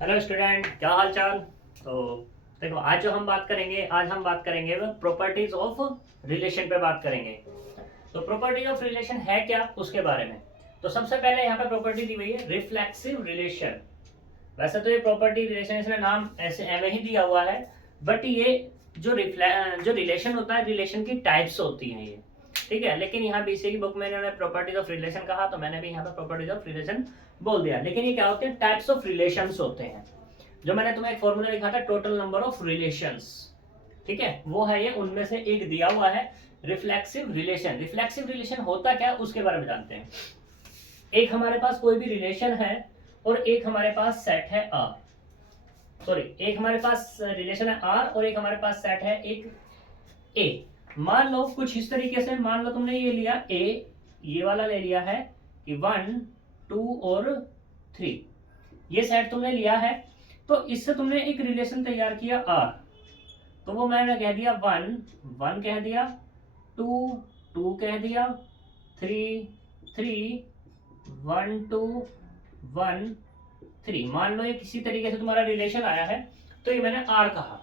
Hello student, क्या हाल चाल। तो देखो, आज हम बात करेंगे प्रॉपर्टीज ऑफ रिलेशन पे बात करेंगे। तो प्रॉपर्टीज ऑफ रिलेशन है क्या, उसके बारे में। तो सबसे पहले यहाँ पे प्रॉपर्टी दी हुई है रिफ्लेक्सिव रिलेशन। वैसे तो ये प्रॉपर्टी रिलेशन इसमें नाम ऐसे एवं ही दिया हुआ है, बट ये जो रिलेशन होता है, रिलेशन की टाइप्स होती हैं ये, ठीक है। लेकिन यहाँ बीसीए की बुक में इन्होंने प्रॉपर्टीज ऑफ रिलेशन कहा, तो मैंने भी यहाँ पे प्रॉपर्टीज ऑफ रिलेशन बोल दिया। लेकिन ये क्या होते हैं, टाइप्स ऑफ रिलेशंस होते हैं। जो मैंने तुम्हें एक फॉर्मूला लिखा था, टोटल नंबर ऑफ रिलेशंस, ठीक है, वो है ये। उनमें से एक दिया हुआ है रिफ्लेक्सिव रिलेशन। रिफ्लेक्सिव रिलेशन होता क्या, उसके बारे में जानते हैं। एक हमारे पास कोई भी रिलेशन है और एक हमारे पास सेट है आर। सॉरी, एक हमारे पास रिलेशन है आर और एक हमारे पास सेट है एक ए। मान लो कुछ इस तरीके से, मान लो तुमने ये लिया ए, ये वाला ले लिया है कि 1 2 और 3, ये सेट तुमने लिया है। तो इससे तुमने एक रिलेशन तैयार किया आर। तो वो मैंने कह दिया 1 1 कह दिया, 2 2 कह दिया, 3 3 1 2 1 3। मान लो ये किसी तरीके से तुम्हारा रिलेशन आया है, तो ये मैंने आर कहा,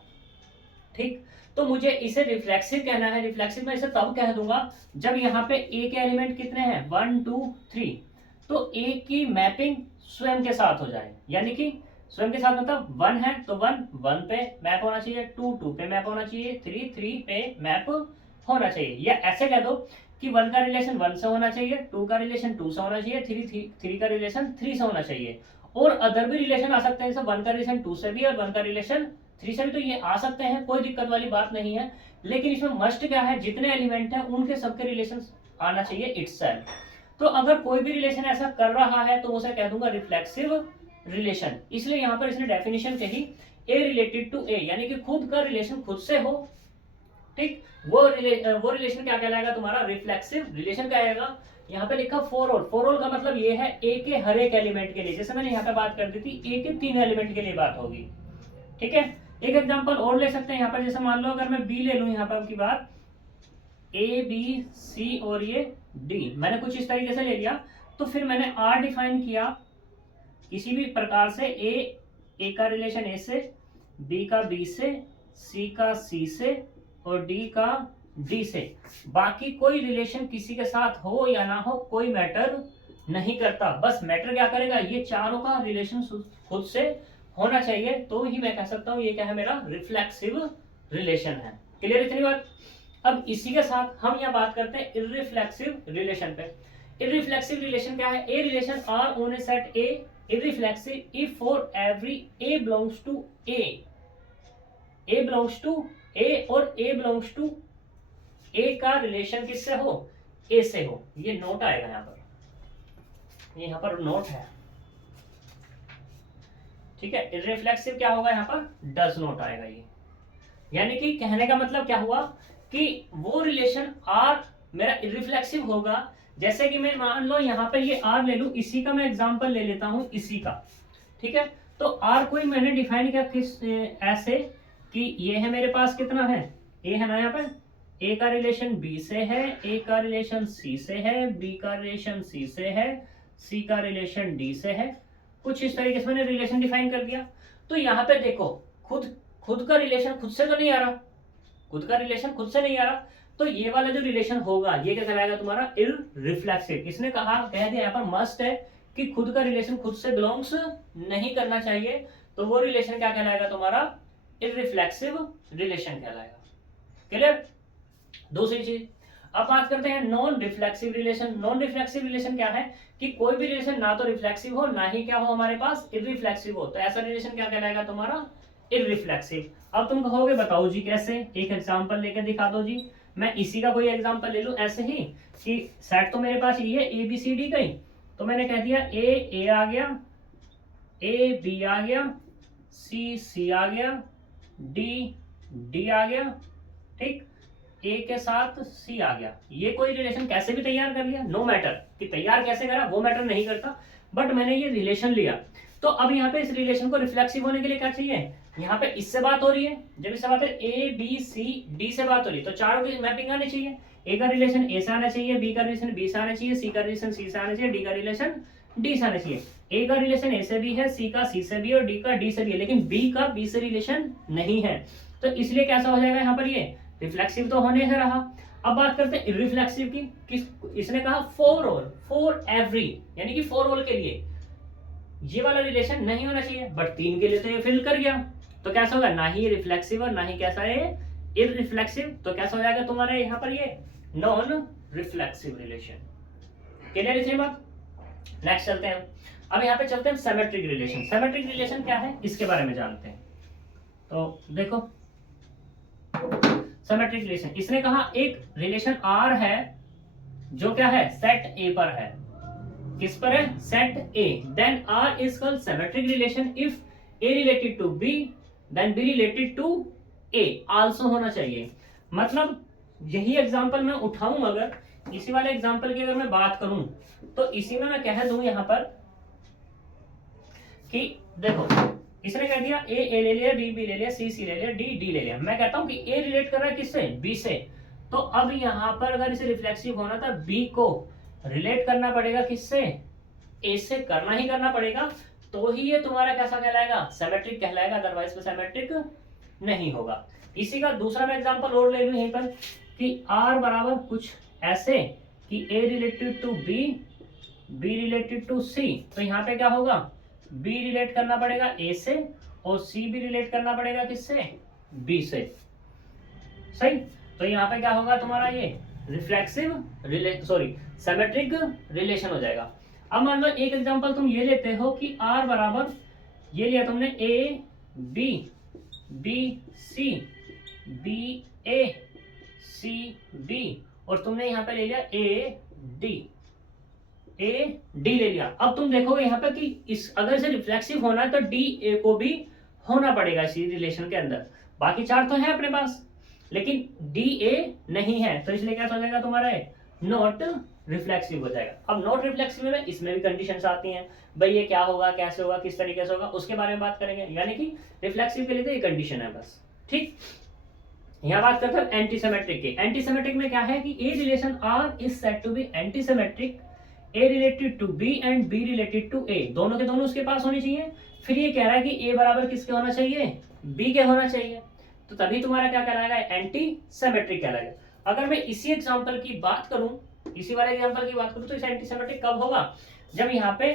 ठीक। तो मुझे इसे रिफ्लेक्सिव कहना है। रिफ्लेक्सिव मैं इसे तब कह दूंगा जब यहाँ पे ए के एलिमेंट कितने हैं, 1 2 3, तो ए की मैपिंग स्वयं के साथ हो जाए। यानी कि स्वयं के साथ मतलब 1 है तो 1 1 पे मैप होना चाहिए, 2 2 पे मैप होना चाहिए, 3 3 पे मैप होना चाहिए। या ऐसे कह दो कि 1 का रिलेशन 1 से होना चाहिए, 2 का रिलेशन 2 से होना चाहिए, 3 का रिलेशन 3 से होना चाहिए। और अदर भी रिलेशन आ सकते हैं, जैसे 1 का रिलेशन 2 से भी और 1 का रिलेशन 3 से भी, तो ये आ सकते हैं, कोई दिक्कत वाली बात नहीं है। लेकिन इसमें मस्ट क्या है, जितने एलिमेंट हैं उनके सबके रिलेशन आना चाहिए इटसेल्फ। तो अगर कोई भी रिलेशन ऐसा कर रहा है तो उसे कह दूंगा रिफ्लेक्सिव रिलेशन। इसलिए यहां पर इसने डेफिनेशन कही ए रिलेटेड टू ए, यानी कि खुद का रिलेशन खुद से हो, ठीक। वो रिलेशन क्या कहलाएगा, तुम्हारा रिफ्लेक्सिव रिलेशन कहलाएगा। यहाँ पे लिखा फॉर ऑल। फॉर ऑल का मतलब ये है ए के हर एक एलिमेंट के लिए। जैसे मैंने यहाँ पे बात कर दी थी, ए के 3 एलिमेंट के लिए बात होगी, ठीक है। एक एग्जांपल और ले सकते हैं यहाँ पर। जैसे मान लो अगर मैं बी ले लूं, यहाँ पर आपकी बात ए बी सी और ये डी, मैंने कुछ इस तरीके से ले लिया। तो फिर मैंने आर डिफाइन किया किसी भी प्रकार से। ए का रिलेशन ए से, बी का बी से, सी का सी से और डी का डी से। बाकी कोई रिलेशन किसी के साथ हो या ना हो, कोई मैटर नहीं करता। बस मैटर क्या करेगा, ये चारों का रिलेशन खुद से होना चाहिए, तो ही मैं कह सकता हूं ये क्या है, मेरा रिफ्लेक्सिव रिलेशन है। क्लियर इतनी बात। अब इसी के साथ हम यहाँ बात करते हैं इररिफ्लेक्सिव रिलेशन पे। इररिफ्लेक्सिव रिलेशन क्या है, a relation R on a set A irreflexive if for every a belongs to A, a belongs to A और ए बिलोंग्स टू ए का रिलेशन किससे हो, ए से हो। ये नोट आएगा यहाँ पर, ये यहाँ पर नोट है, ठीक है। इररिफ्लेक्सिव क्या होगा, यहाँ पर डज नॉट आएगा ये। यानी कि कहने का मतलब क्या हुआ कि वो रिलेशन आर मेरा इररिफ्लेक्सिव होगा। जैसे कि मैं मान लो यहाँ पे ये आर ले लूं, इसी का मैं एग्जांपल ले लेता हूं, इसी का, ठीक है। तो आर को मैंने डिफाइन किया किस ऐसे कि ये है मेरे पास, कितना है, ए है ना। यहाँ पर ए का रिलेशन बी से है, ए का रिलेशन सी से है, बी का रिलेशन सी से है, सी का रिलेशन डी से है। कुछ इस तरीके से मैंने रिलेशन डिफाइन कर दिया। तो यहाँ पे देखो, खुद खुद का रिलेशन खुद से तो नहीं आ रहा, खुद का रिलेशन खुद से नहीं आ रहा। तो ये वाला जो रिलेशन होगा ये क्या कहलाएगा, तुम्हारा इररिफ्लेक्सिव। किसने कहा, कह दिया यहाँ पर मस्ट है कि खुद का रिलेशन खुद से बिलोंग्स नहीं करना चाहिए। तो वो रिलेशन क्या कहलाएगा, तुम्हारा इररिफ्लेक्सिव रिलेशन कहलाएगा। क्लियर। दूसरी चीज, अब बात करते हैं non reflexive relation. Non reflexive relation क्या है कि कोई भी रिलेशन ना तो रिफ्लेक्सिव हो, ना ही क्या हो हमारे पास इररिफ्लेक्सिव हो। तो ऐसा रिलेशन क्या कहलाएगा, तुम्हारा इररिफ्लेक्सिव। अब तुम कहोगे बताओ जी कैसे, एक एग्जांपल लेकर दिखा दो जी। मैं इसी का कोई एग्जांपल ले लूं ऐसे ही कि सेट तो मेरे पास ये ए बी सी डी का ही। तो मैंने कह दिया ए आ गया, ए बी आ गया, सी आ गया, डी आ गया, ठीक। ए के साथ सी आ गया। ये कोई रिलेशन कैसे भी तैयार कर लिया, नो मैटर कि तैयार कैसे करा, वो मैटर नहीं करता, बट मैंने ये रिलेशन लिया। तो अब यहाँ पे इस रिलेशन को रिफ्लेक्सिव होने के लिए क्या चाहिए, यहाँ पे इससे बात हो रही है, जब इससे बात है ए बी सी डी से बात हो रही है, तो चारों की मैपिंग आनी चाहिए। ए का रिलेशन ए से आना चाहिए, बी का रिलेशन बी से आना चाहिए, सी का रिलेशन सी से आना चाहिए, डी का रिलेशन डी से आना चाहिए। ए का रिलेशन ए से भी है, सी का सी से भी है और डी का डी से भी है, लेकिन बी का बी से रिलेशन नहीं है। तो इसलिए कैसा हो जाएगा यहाँ पर, ये रिफ्लेक्सिव तो होने से रहा। अब बात करते हैं इररिफ्लेक्सिव की। किस, इसने कहा फॉर ऑल, फॉर एवरी, यानी कि फॉर ऑल के लिए ये वाला रिलेशन नहीं होना चाहिए, बट 3 के लिए तो ये फिल कर गया। तो कैसा होगा, ना ही रिफ्लेक्सिव और ना ही कैसा है इररिफ्लेक्सिव। तो कैसा हो जाएगा तुम्हारा यहाँ पर ये नॉन रिफ्लेक्सिव रिलेशन। क्लियर है बात। नेक्स्ट चलते हैं, अब यहाँ पे चलते हैं सिमेट्रिक रिलेशन। सिमेट्रिक रिलेशन क्या है इसके बारे में जानते हैं। तो देखो सिमेट्रिक रिलेशन, इसने कहा एक रिलेशन आर है जो क्या है, सेट ए पर है। किस पर है, set A. Then R is called symmetric relation if A related to B then B related to A also होना चाहिए। मतलब यही एग्जांपल मैं उठाऊं, अगर इसी वाले एग्जांपल की अगर मैं बात करूं तो इसी में मैं कह दूं यहां पर कि देखो इसने कह दिया ए ले लिया, बी ले लिया, सी ले लिया, डी ले लिया। मैं कहता हूं कि ए रिलेट कर रहा है किससे, बी से। तो अब यहां पर अगर इसे रिफ्लेक्सिव होना था, बी को रिलेट करना पड़ेगा किससे, ए से करना ही करना पड़ेगा, तो ही ये तुम्हारा कैसा कहलाएगा, सिमेट्रिक कहलाएगा, अदरवाइज में सिमेट्रिक नहीं होगा। इसी का दूसरा मैं एग्जांपल और ले लूं यहीं पर कि आर बराबर कुछ ऐसे कि a related to b, b related to c. तो यहाँ पे क्या होगा, बी रिलेट करना पड़ेगा ए से और सी भी रिलेट करना पड़ेगा किससे, बी से। सही। तो यहाँ पे क्या होगा तुम्हारा, ये रिफ्लेक्सिव सॉरी सिमेट्रिक रिलेशन हो जाएगा। अब मान लो एक एग्जांपल तुम ये लेते हो कि आर बराबर ये लिया तुमने A B, B C, B A, C D, और तुमने यहाँ पे ले लिया ए डी ले लिया। अब तुम देखोगे यहाँ पे कि इस अगर इसे रिफ्लेक्सिव होना है तो डी ए को भी होना पड़ेगा इसी रिलेशन के अंदर। बाकी 4 तो है अपने पास, लेकिन डी ए नहीं है, तो इसलिए क्या हो जाएगा तुम्हारा नॉट रिफ्लेक्सिव हो जाएगा। अब नॉट रिफ्लेक्सिव में इसमें भी कंडीशंस आती हैं, भाई ये क्या होगा, कैसे होगा, किस तरीके से होगा, उसके बारे में बात करेंगे। यानी कि रिफ्लेक्सिव के लिए तो ये कंडीशन है बस। ठीक, यहाँ बात करते हैं एंटीसिमेट्रिक की। एंटीसिमेट्रिक में क्या है कि a relation R is said to be antisymmetric, a related to b and b related to a, दोनों के दोनों उसके पास होनी चाहिए। फिर ये कह रहा है कि ए बराबर किसके होना चाहिए, बी के होना चाहिए, तो तभी तुम्हारा क्या कहलाएगा, एंटी सिमेट्रिक कहलाएगा। अगर मैं इसी एग्जांपल की बात करूं, इसी वाले एग्जांपल की बात करूं, तो इसे एंटी सिमेट्रिक कब होगा, जब यहाँ पे,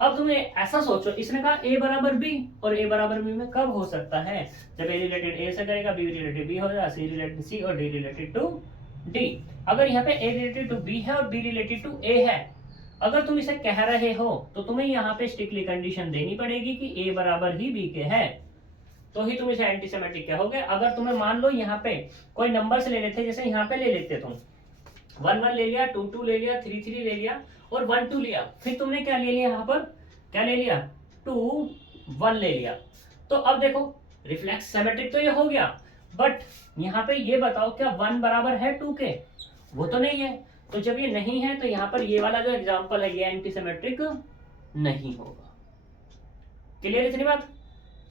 अब तुम्हें ऐसा सोचो, इसने कहा ए बराबर बी, और ए बराबर बी में कब हो सकता है, जब ए रिलेटेड ए से करेगा, बी रिलेटेड बी हो जाएगा, सी रिलेटेड सी और डी रिलेटेड टू डी। अगर यहाँ पे ए रिलेटेड टू बी है और बी रिलेटेड टू ए है, अगर तुम इसे कह रहे हो तो तुम्हें यहाँ पे स्ट्रिक्टली कंडीशन देनी पड़ेगी कि ए बराबर ही बी के है, तो ही तुम इसे एंटीसिमेट्रिक कहोगे। अगर तुम्हें मान लो यहाँ पे कोई नंबर से ले लेते, जैसे यहाँ पे ले लेते तुम 1 1 ले लिया, 2 2 ले लिया, 3 3 ले लिया और 1 2 लिया, फिर तुमने क्या ले लिया, यहाँ पर क्या ले लिया, 2 1 ले लिया। तो अब देखो रिफ्लेक्स सिमेट्रिक तो ये हो गया, बट यहाँ पे ये बताओ क्या 1 बराबर है 2 के, वो तो नहीं है। तो जब ये नहीं है तो यहाँ पर ये वाला जो एग्जांपल है ये एंटीसिमेट्रिक नहीं होगा। क्लियर इतनी बात,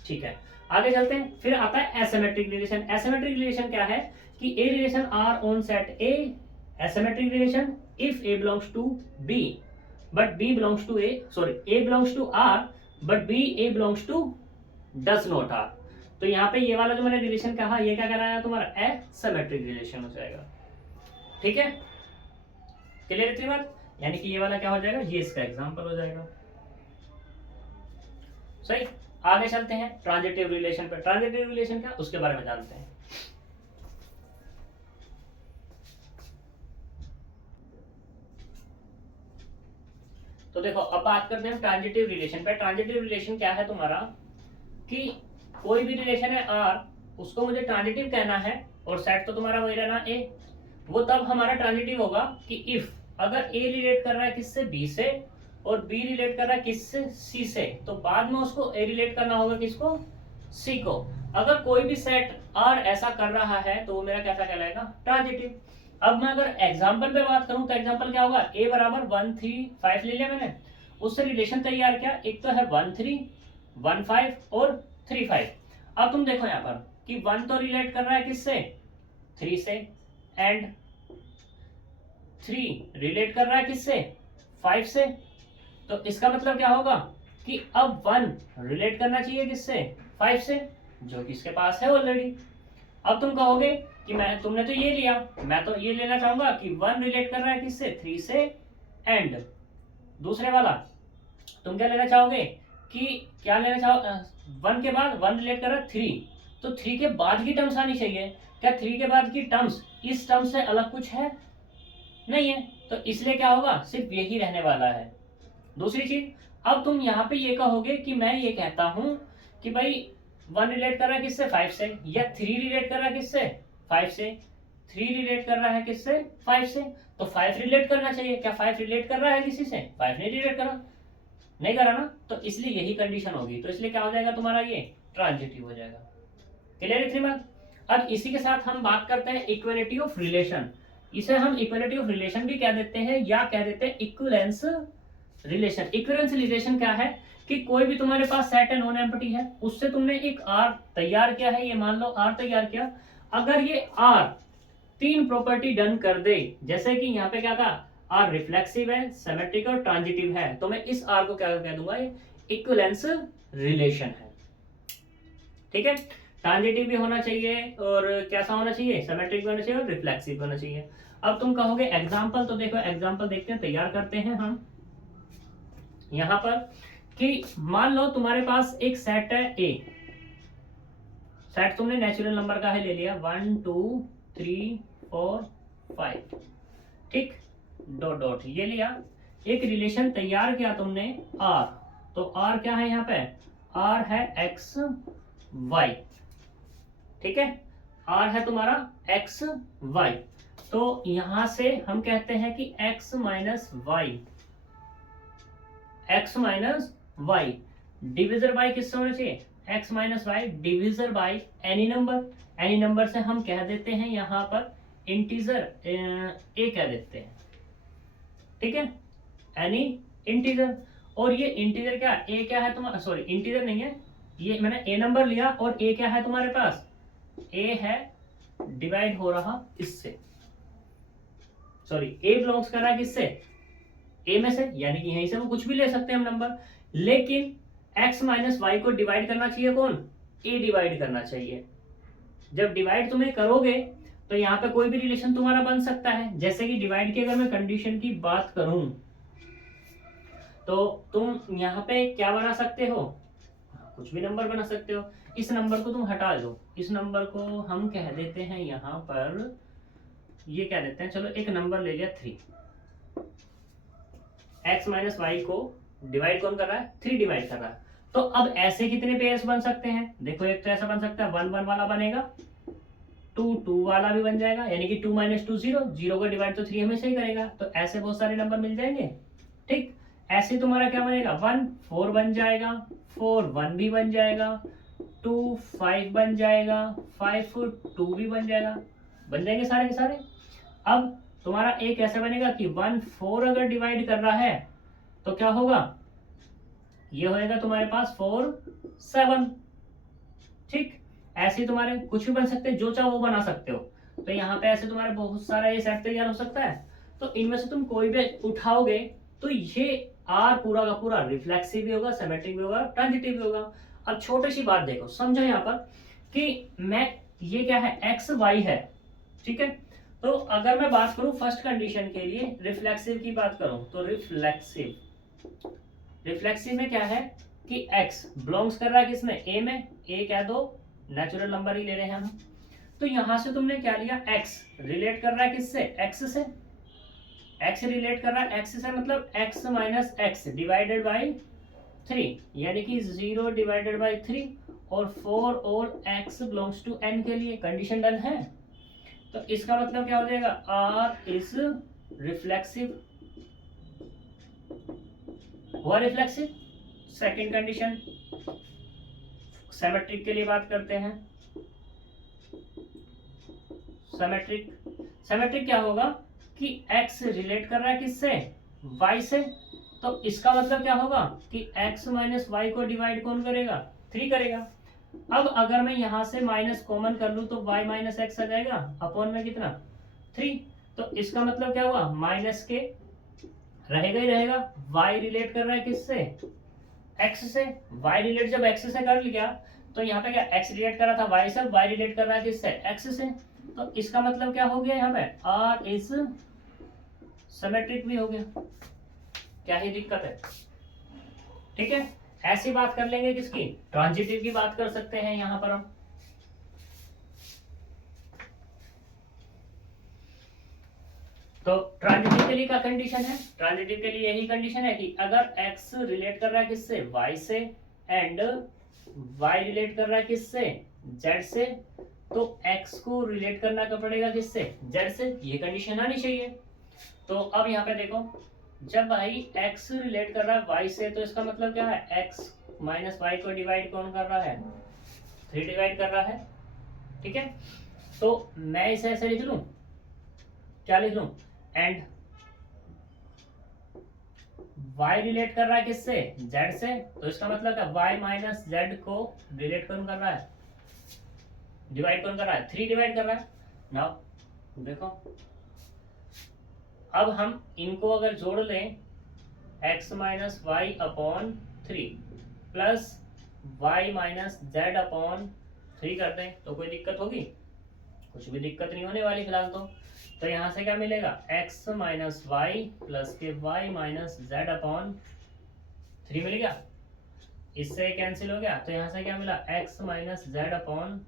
ठीक है। आगे चलते हैं, फिर आता है एसिमेट्रिक रिलेशन। एसिमेट्रिक रिलेशन क्या है कि a relation R on set A, asymmetric relation if a belongs to b but b belongs to a, sorry a belongs to R but b a belongs to does not R. तो यहाँ पे ये वाला जो मैंने relation कहा ये क्या कहलाएगा तुम्हारा, एसिमेट्रिक रिलेशन हो जाएगा। ठीक है, क्लियर इतनी बात, यानी कि ये वाला क्या हो जाएगा, ये इसका एग्जांपल हो जाएगा। सही। आगे चलते हैं ट्रांजिटिव रिलेशन पे। ट्रांजिटिव रिलेशन क्या, उसके बारे में जानते हैं। तो देखो अब बात करते हैं ट्रांजिटिव रिलेशन पे। ट्रांजिटिव रिलेशन क्या है तुम्हारा कि कोई भी रिलेशन है आर, उसको मुझे ट्रांजिटिव कहना है और सेट तो तुम्हारा वही रहना ए। वो तब हमारा ट्रांजिटिव होगा कि इफ अगर ए रिलेट कर रहा है किससे, बी से, और बी रिलेट कर रहा है किससे, सी से, तो बाद में उसको ए रिलेट करना होगा किसको, सी को। अगर कोई भी सेट आर ऐसा कर रहा है तो वो मेरा कैसा कहलाएगा, ट्रांजिटिव। अब मैं अगर एग्जांपल पे बात करूं तो एग्जांपल क्या होगा, ए बराबर 1 3 5 ले लिया मैंने, उससे रिलेशन तैयार किया, एक तो है 1 3 1 5 और 3 5। अब तुम देखो यहाँ पर कि 1 तो रिलेट कर रहा है किससे, 3 से, एंड 3 रिलेट कर रहा है किससे, 5 से। तो इसका मतलब क्या होगा कि अब 1 रिलेट करना चाहिए किससे, 5 से, जो कि इसके पास है ऑलरेडी। अब तुम कहोगे कि तुमने तो ये लिया, मैं तो ये लेना चाहूंगा कि 1 रिलेट कर रहा है किससे, 3 से, एंड दूसरे वाला तुम क्या लेना चाहोगे कि क्या लेना चाहो, 1 के बाद 1 रिलेट कर रहा है 3, तो 3 के बाद की टर्म्स आनी चाहिए। क्या 3 के बाद की टर्म्स इस टर्म से अलग कुछ है, नहीं है, तो इसलिए क्या होगा, सिर्फ यही रहने वाला है। दूसरी चीज, अब तुम यहाँ पे ये कहोगे कि मैं ये कहता हूं कि भाई 1 रिलेट कर रहा है किससे, 5 से, या 3 रिलेट कर रहा है किससे, 5 से, 3 रिलेट कर रहा है किससे, 5 से, तो 5 रिलेट करना चाहिए। क्या 5 रिलेट कर रहा है किसी से, 5 नहीं रिलेट करा, नहीं करा ना, तो इसलिए यही कंडीशन होगी, तो इसलिए क्या हो जाएगा तुम्हारा, ये ट्रांजिटिव हो जाएगा। क्लियर है श्रीमान? अब इसी के साथ हम बात करते हैं इक्वलिटी ऑफ रिलेशन। इसे हम इक्वलिटी ऑफ रिलेशन भी कह देते हैं या कह देते हैं इक्विवेलेंस रिलेशन। इक्विवेलेंस रिलेशन क्या है कि कोई भी तुम्हारे पास सेट है नॉन एम्प्टी है, उससे तुमने एक आर तैयार किया है, ये मान लो आर तैयार किया, अगर ये आर 3 प्रॉपर्टी डन कर दे, जैसे कि यहाँ पे क्या था, आर रिफ्लेक्सिव है, सिमेट्रिक और ट्रांजिटिव है, तो मैं इस आर को क्या कह दूंगा, ये इक्विवेलेंस रिलेशन है। ठीक है, ट्रांजिटिव भी होना चाहिए और कैसा होना चाहिए, सिमेट्रिक भी होना चाहिए और रिफ्लेक्सिव भी होना चाहिए। अब तुम कहोगे एग्जांपल, तो देखो एग्जांपल देखते हैं, तैयार करते हैं हम यहां पर कि मान लो तुम्हारे पास एक सेट है ए, सेट तुमने नेचुरल नंबर का है ले लिया, 1 2 3 4 5, ठीक, डॉट डॉट ये लिया, एक रिलेशन तैयार किया तुमने आर, तो आर क्या है यहाँ पे, आर है एक्स वाई, ठीक है, आर है तुम्हारा एक्स वाई, तो यहां से हम कहते हैं कि x minus Y, x minus Y divisor by किससे होना चाहिए, x minus Y divisor by any number, any number से हम कह देते हैं यहाँ पर इंटीजर a कह देते हैं, ठीक है, एनी इंटीजर, और ये इंटीजर क्या, a क्या है तुम्हारा, सॉरी इंटीजर नहीं है, ये मैंने a नंबर लिया और a क्या है तुम्हारे पास, a है डिवाइड हो रहा इससे, सॉरी a बिलोंग्स कर रहा है किससे, a में से, यानी कि यहीं से हम कुछ भी ले सकते हैं हम नंबर, लेकिन x माइनस वाई को डिवाइड करना चाहिए कौन, a डिवाइड करना चाहिए। जब डिवाइड तुम्हें करोगे तो यहाँ पे कोई भी रिलेशन तुम्हारा बन सकता है, जैसे कि डिवाइड की अगर मैं कंडीशन की बात करूं तो तुम यहाँ पे क्या बना सकते हो, कुछ भी नंबर बना सकते हो, इस नंबर को तुम हटा दो, इस नंबर को हम कह देते हैं यहाँ पर, ये कह देते हैं, चलो एक नंबर ले लिया 3, x माइनस वाई को डिवाइड कौन कर रहा है, 3 डिवाइड कर रहा है, तो अब ऐसे कितने पेयर्स बन सकते हैं, देखो एक तो ऐसा बन सकता है 1 1 वाला बनेगा, 2 2 वाला भी बन जाएगा, यानी कि 2 माइनस 2 0, 0 का डिवाइड तो 3 हमेशा ही करेगा, तो ऐसे बहुत सारे नंबर मिल जाएंगे, ठीक, ऐसे तुम्हारा क्या बनेगा, 1 4 बन जाएगा, 4 1 भी बन जाएगा, 2 5 बन जाएगा, 5 2 भी बन जाएगा, बन जाएंगे सारे के सारे। अब तुम्हारा एक ऐसा बनेगा कि 1 4 अगर डिवाइड कर रहा है तो क्या होगा, ये होएगा तुम्हारे पास 4 7, ठीक, ऐसे तुम्हारे कुछ भी बन सकते हैं, जो चाहो वो बना सकते हो, तो यहाँ पे ऐसे तुम्हारे बहुत सारा ये सेट तैयार हो सकता है, तो इनमें से तुम कोई भी उठाओगे तो ये आर पूरा का पूरा रिफ्लेक्सिव भी होगा, सिमेट्रिक भी होगा, ट्रांजिटिव भी होगा। अब छोटी सी बात देखो, समझो यहाँ पर कि मैं ये क्या है, एक्स वाई है, ठीक है, तो अगर मैं बात करूं फर्स्ट कंडीशन के लिए, रिफ्लेक्सिव की बात करूं तो रिफ्लेक्सिव में क्या है कि x बिलोंग्स कर रहा है किसमें, a में, a क्या दो नेचुरल नंबर ही ले रहे हैं हम, तो यहां से तुमने क्या लिया, x रिलेट कर रहा है किससे, x से, x रिलेट कर रहा है x से, मतलब x minus x divided by 3, यानी कि 0 डिवाइडेड बाई 3, और 4 और x बिलोंग्स टू n के लिए कंडीशन डन है, तो इसका मतलब क्या हो जाएगा, r इज रिफ्लेक्सिव, हुआ रिफ्लेक्सिव। सेकंड कंडीशन सिमेट्रिक के लिए बात करते हैं, सिमेट्रिक क्या होगा कि x रिलेट कर रहा है किससे, y से, तो इसका मतलब क्या होगा कि x माइनस वाई को डिवाइड कौन करेगा, 3 करेगा। अब अगर मैं यहां से माइनस कॉमन कर लूं तो y माइनस एक्स आ जाएगा, अपॉन में कितना 3, तो इसका मतलब क्या हुआ, माइनस के रहेगा ही रहेगा। y रिलेट कर रहा है किससे, x से। y रिलेट जब x से कर लिया तो यहाँ पे क्या x रिलेट कर रहा था y से, y रिलेट कर रहा है किससे, x से। तो इसका मतलब क्या हो गया यहाँ पे r इज सिमेट्रिक भी हो गया, क्या ही दिक्कत है। ठीक है, ऐसी बात कर लेंगे किसकी, ट्रांजिटिव की बात कर सकते हैं यहां पर हम। तो ट्रांजिटिव के लिए क्या कंडीशन है, ट्रांजिटिव के लिए यही कंडीशन है कि अगर x रिलेट कर रहा है किससे, y से, एंड y रिलेट कर रहा है किससे, z से, तो x को रिलेट करना क्या पड़ेगा किससे, z से। ये कंडीशन आनी चाहिए। तो अब यहाँ पे देखो, जब भाई x रिलेट कर रहा है y से, तो इसका मतलब क्या है, x माइनस वाई को डिवाइड कौन कर रहा है, 3 डिवाइड कर रहा है। ठीक है, तो मैं इसे ऐसे लिख लूं, क्या लिख लूं, एंड y रिलेट कर रहा है किससे, z से, तो इसका मतलब क्या, y माइनस z को रिलेट कौन कर रहा है, डिवाइड कौन कर रहा है, 3 डिवाइड कर रहा है। नाउ देखो, अब हम इनको अगर जोड़ लें, x माइनस वाई अपॉन 3 प्लस y माइनस जेड अपॉन 3 कर दें तो कोई दिक्कत होगी, कुछ भी दिक्कत नहीं होने वाली फिलहाल। तो यहाँ से क्या मिलेगा, x माइनस वाई प्लस के y माइनस जेड अपॉन 3 मिल गया, इससे कैंसिल हो गया। तो यहाँ से क्या मिला, x माइनस जेड अपॉन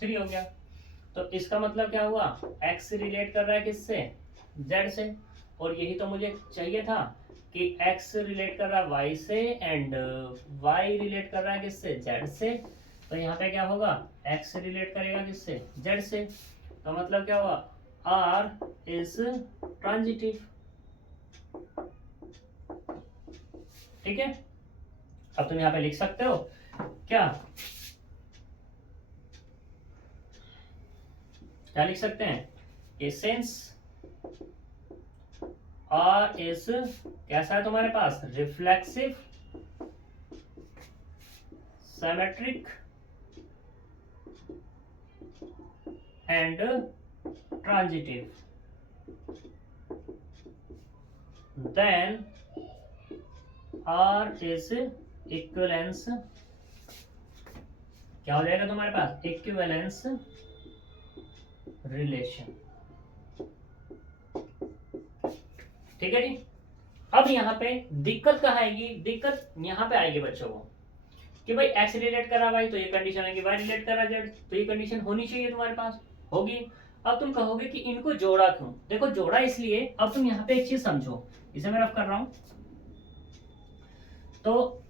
3 हो गया। तो इसका मतलब क्या हुआ, x रिलेट कर रहा है किससे, z से, और यही तो मुझे चाहिए था कि x रिलेट कर रहा है y से एंड y रिलेट कर रहा है किससे, z से। तो यहाँ पे क्या होगा, x रिलेट करेगा किससे, z से। तो मतलब क्या हुआ, r इज ट्रांजिटिव। ठीक है, अब तुम यहाँ पे लिख सकते हो क्या, क्या लिख सकते हैं कि सिंस R इज कैसा है तुम्हारे पास, reflexive, symmetric and transitive, then R is equivalence, क्या हो जाएगा तुम्हारे पास, इक्विवेलेंस रिलेशन। ठीक है जी। अब यहाँ पे दिक्कत कहाँ आएगी, दिक्कत यहाँ पे आएगी बच्चों को कि भाई x रिलेट करा भाई तो ये कंडीशन है कि y रिलेट करा z, तो ये कंडीशन होनी चाहिए तुम्हारे पास, होगी। अब तुम कहोगे कि इनको जोड़ा क्यों, देखो जोड़ा इसलिए, अब तुम यहाँ पे एक चीज समझो, इसे मैं रफ कर रहा हूं। तो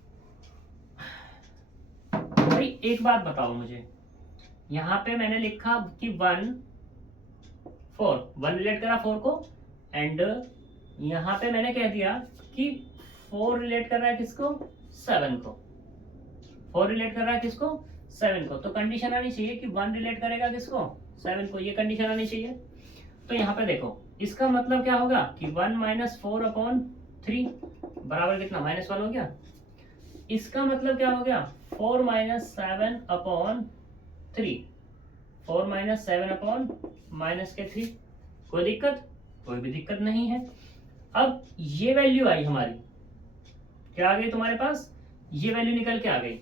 भाई एक बात बताओ मुझे, यहाँ पे मैंने लिखा कि 1 रिलेट करा 4 को, एंड यहाँ पे मैंने कह दिया कि 4 रिलेट कर रहा है किसको, 7 को, 4 रिलेट कर रहा है किसको, 7 को। तो कंडीशन आनी चाहिए कि 1 रिलेट करेगा किसको, 7 को, ये कंडीशन आनी चाहिए। तो यहाँ पे देखो, इसका मतलब क्या होगा कि 1 माइनस 4 अपॉन 3 बराबर कितना, -1 हो गया। इसका मतलब क्या हो गया, 4 minus 7 upon 3, 4 minus 7 upon minus के 3। कोई दिक्कत, कोई भी दिक्कत नहीं है। अब ये वैल्यू आई हमारी, क्या आ गई तुम्हारे पास, ये वैल्यू निकल के आ गई।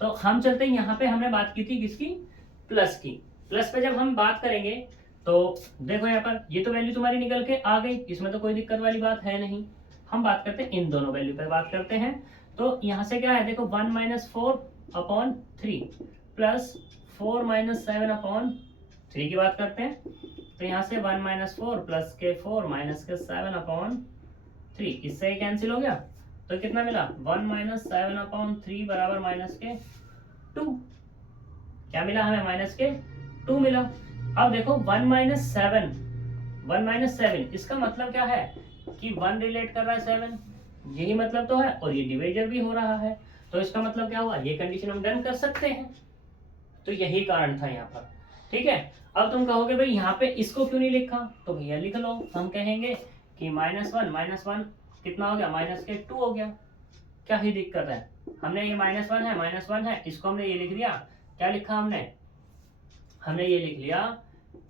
तो हम चलते हैं यहाँ पे, हमने बात की थी किसकी, प्लस की। प्लस पे जब हम बात करेंगे तो देखो यहाँ पर ये तो वैल्यू तुम्हारी निकल के आ गई, इसमें तो कोई दिक्कत वाली बात है नहीं। हम बात करते हैं इन दोनों वैल्यू पे बात करते हैं। तो यहाँ से क्या है, देखो 1 minus 4 upon 3 plus 4 minus 7 upon 3 की बात करते हैं। तो यहाँ से 1 माइनस 4 प्लस के 4 माइनस के 7 अपॉन 3, इससे ही कैंसिल हो गया। तो कितना मिला, 1 माइनस 7 अपॉन 3 बराबर माइनस के 2। क्या मिला हमें, माइनस के 2 मिला। अब देखो 1 माइनस 7, इसका मतलब क्या है कि 1 रिलेट कर रहा है 7, यही मतलब तो है, और ये डिवाइजर भी हो रहा है। तो इसका मतलब क्या हुआ, ये कंडीशन हम डन कर सकते हैं। तो यही कारण था यहाँ पर। ठीक है, अब तुम कहोगे भाई यहाँ पे इसको क्यों नहीं लिखा, तो भैया लिख लो। हम कहेंगे कि -1 कितना हो गया, माइनस के 2 हो गया, क्या ही दिक्कत है। हमने ये -1 है, इसको हमने ये लिख दिया। क्या लिखा हमने ये लिख लिया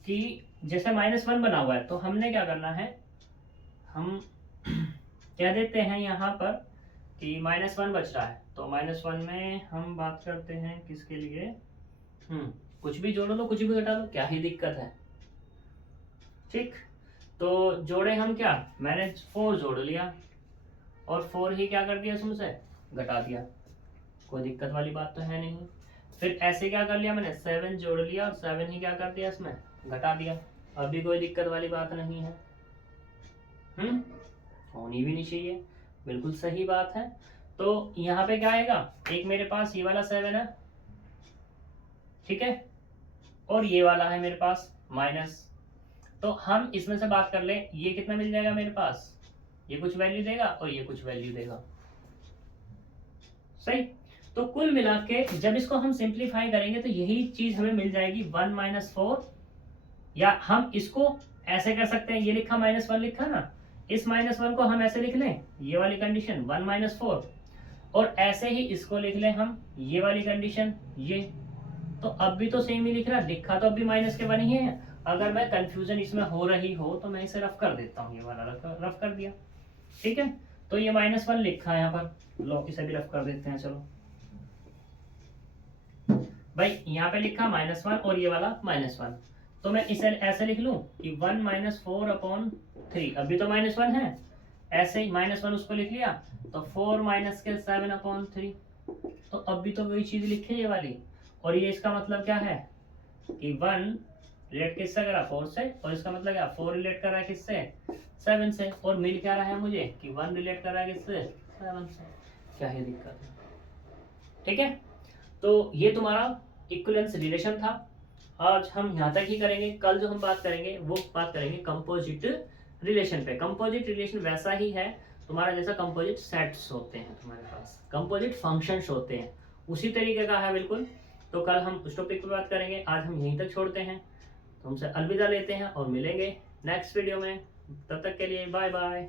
कि जैसे -1 बना हुआ है, तो हमने क्या करना है, हम कह देते हैं यहाँ पर कि -1 बच रहा है, तो -1 में हम बात करते हैं किसके लिए, कुछ भी जोड़ लो कुछ भी घटा लो, क्या ही दिक्कत है। ठीक, तो जोड़े हम क्या, मैंने 4 जोड़ लिया और 4 ही क्या कर दिया इसमें से घटा दिया, कोई दिक्कत वाली बात तो है नहीं। फिर ऐसे क्या कर लिया मैंने, 7 जोड़ लिया और 7 ही क्या कर दिया इसमें घटा दिया, अभी कोई दिक्कत वाली बात नहीं है। होनी भी नहीं चाहिए, बिल्कुल सही बात है। तो यहाँ पे क्या आएगा, एक मेरे पास ये वाला 7 है, ठीक है, और ये वाला है मेरे पास माइनस, तो हम इसमें से बात कर ले, ये कितना मिल जाएगा मेरे पास, ये कुछ वैल्यू देगा और ये कुछ वैल्यू देगा, सही। तो कुल मिला के जब इसको हम सिंप्लीफाई करेंगे तो यही चीज हमें मिल जाएगी 1 - 4, या हम इसको ऐसे कर सकते हैं, ये लिखा -1 लिखा ना, इस -1 को हम ऐसे लिख लें, ये वाली कंडीशन 1 - 4, और ऐसे ही इसको लिख लें हम, ये वाली कंडीशन ये, तो अब भी तो सेम ही लिख रहा है, लिखा तो अब भी -1 ही है। अगर मैं कंफ्यूजन इसमें हो रही हो तो मैं इसे रफ कर देता हूँ, ये वाला रफ कर दिया, ठीक है। तो ये -1 लिखा है यहाँ पर, लो इसे भी रफ कर देते हैं, चलो भाई, यहाँ पे लिखा -1 और ये वाला -1, तो मैं इसे ऐसे लिख लूं कि 1 - 4/3, अभी तो -1 है, ऐसे ही -1 उसको लिख लिया, तो 4 - के 7/3, तो अब भी तो वही चीज लिखी ये वाली, और ये इसका मतलब क्या है कि 1 रिलेट किससे करा, 4 से, और इसका मतलब क्या, 4 रिलेट कर रहा है किससे, 7 से, और मिल क्या रहा है मुझे कि 1 रिलेट कर रहा है किससे, 7 से, क्या ही दिक्कत है, ठीक है। तो ये तुम्हारा इक्विवेलेंस रिलेशन था, आज हम यहाँ तक ही करेंगे, कल जो हम बात करेंगे वो बात करेंगे कंपोजिट रिलेशन पे। कंपोजिट रिलेशन वैसा ही है तुम्हारा जैसा कंपोजिट सेट्स होते हैं तुम्हारे पास, कंपोजिट फंक्शंस होते हैं, उसी तरीके का है बिल्कुल। तो कल हम उस टॉपिक पे बात करेंगे, आज हम यहीं तक छोड़ते हैं, तुमसे अलविदा लेते हैं और मिलेंगे नेक्स्ट वीडियो में, तब तक के लिए बाय बाय।